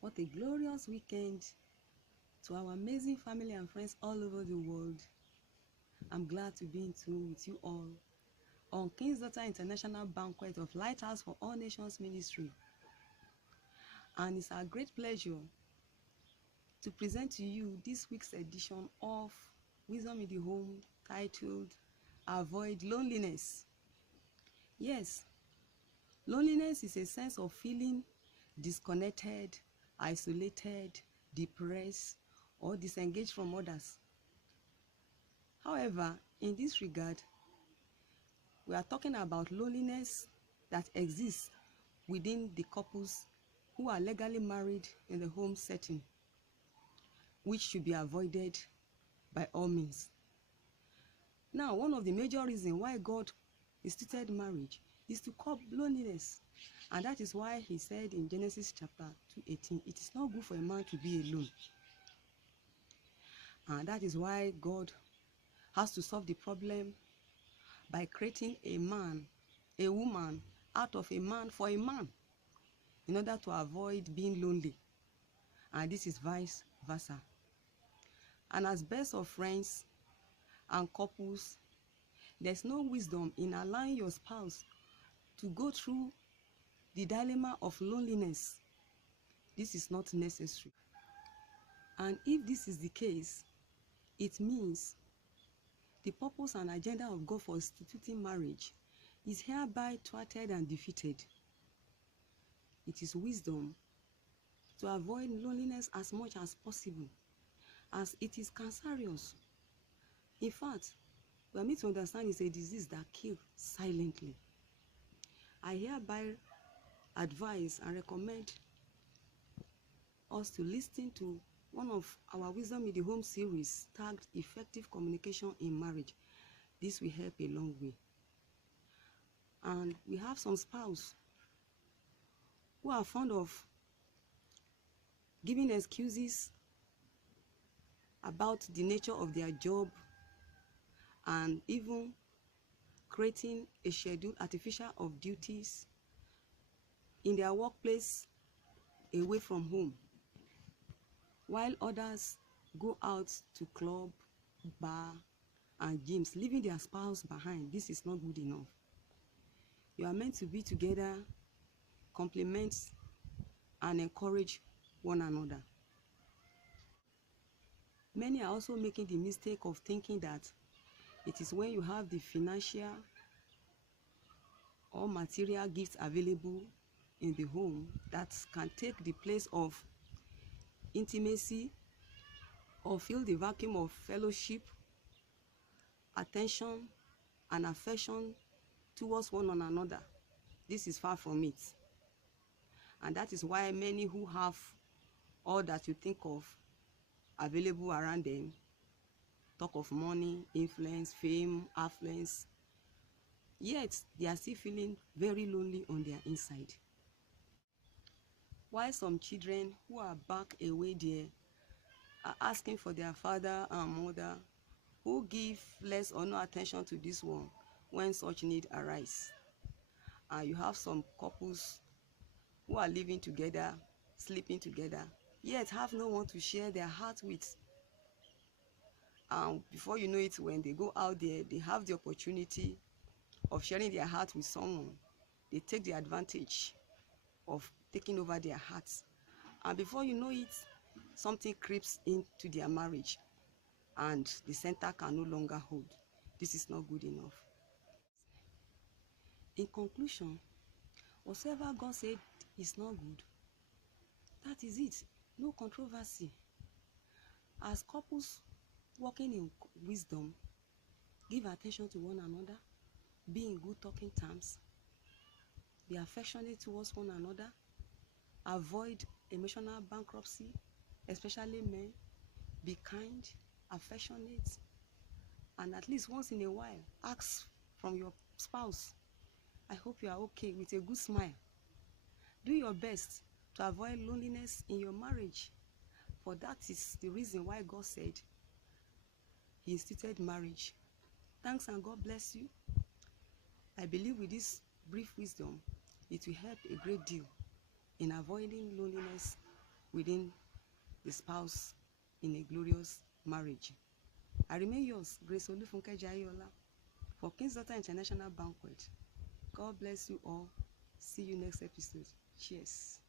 What a glorious weekend to our amazing family and friends all over the world. I'm glad to be in tune with you all on King's Daughter International Banquet of Lighthouse for All Nations Ministry. And it's our great pleasure to present to you this week's edition of Wisdom in the Home titled Avoid Loneliness. Yes, loneliness is a sense of feeling disconnected, isolated, depressed, or disengaged from others. However, in this regard, we are talking about loneliness that exists within the couples who are legally married in the home setting, which should be avoided by all means. Now, one of the major reasons why God instituted marriage is to curb loneliness. And that is why he said in Genesis chapter 2:18, it is not good for a man to be alone. And that is why God has to solve the problem by creating a woman out of a man for a man in order to avoid being lonely. And this is vice versa. And as best of friends and couples, there's no wisdom in allowing your spouse to go through the dilemma of loneliness. This is not necessary. And if this is the case, it means the purpose and agenda of God for instituting marriage is hereby thwarted and defeated. It is wisdom to avoid loneliness as much as possible, as it is cancerous. In fact, we are made to understand it's a disease that kills silently. I hereby advise and recommend us to listen to one of our Wisdom in the Home series tagged Effective Communication in Marriage. This will help a long way. And we have some spouse who are fond of giving excuses about the nature of their job and even creating a schedule artificial of duties in their workplace away from home, while others go out to club, bar, and gyms, leaving their spouse behind. This is not good enough. You are meant to be together, complement and encourage one another. Many are also making the mistake of thinking that it is when you have the financial or material gifts available in the home that can take the place of intimacy or fill the vacuum of fellowship, attention, and affection towards one another. This is far from it. And that is why many who have all that you think of available around them, talk of money, influence, fame, affluence, yet they are still feeling very lonely on their inside. While some children who are back away there are asking for their father and mother, who give less or no attention to this one when such need arise. And you have some couples who are living together, sleeping together, yet have no one to share their heart with. And before you know it, when they go out there, they have the opportunity of sharing their heart with someone. They take the advantage of taking over their hearts. And before you know it, something creeps into their marriage and the center can no longer hold. This is not good enough. In conclusion, whatever God said is not good, that is it. No controversy. As couples working in wisdom, give attention to one another, be in good talking terms, be affectionate towards one another, avoid emotional bankruptcy, especially men, be kind, affectionate, and at least once in a while, ask from your spouse, I hope you are okay, with a good smile. Do your best to avoid loneliness in your marriage, for that is the reason why God said He instituted marriage. Thanks and God bless you. I believe with this brief wisdom, it will help a great deal in avoiding loneliness within the spouse in a glorious marriage. I remain yours, Grace Olufunke Jayola, for King's Daughter International Banquet. God bless you all. See you next episode. Cheers.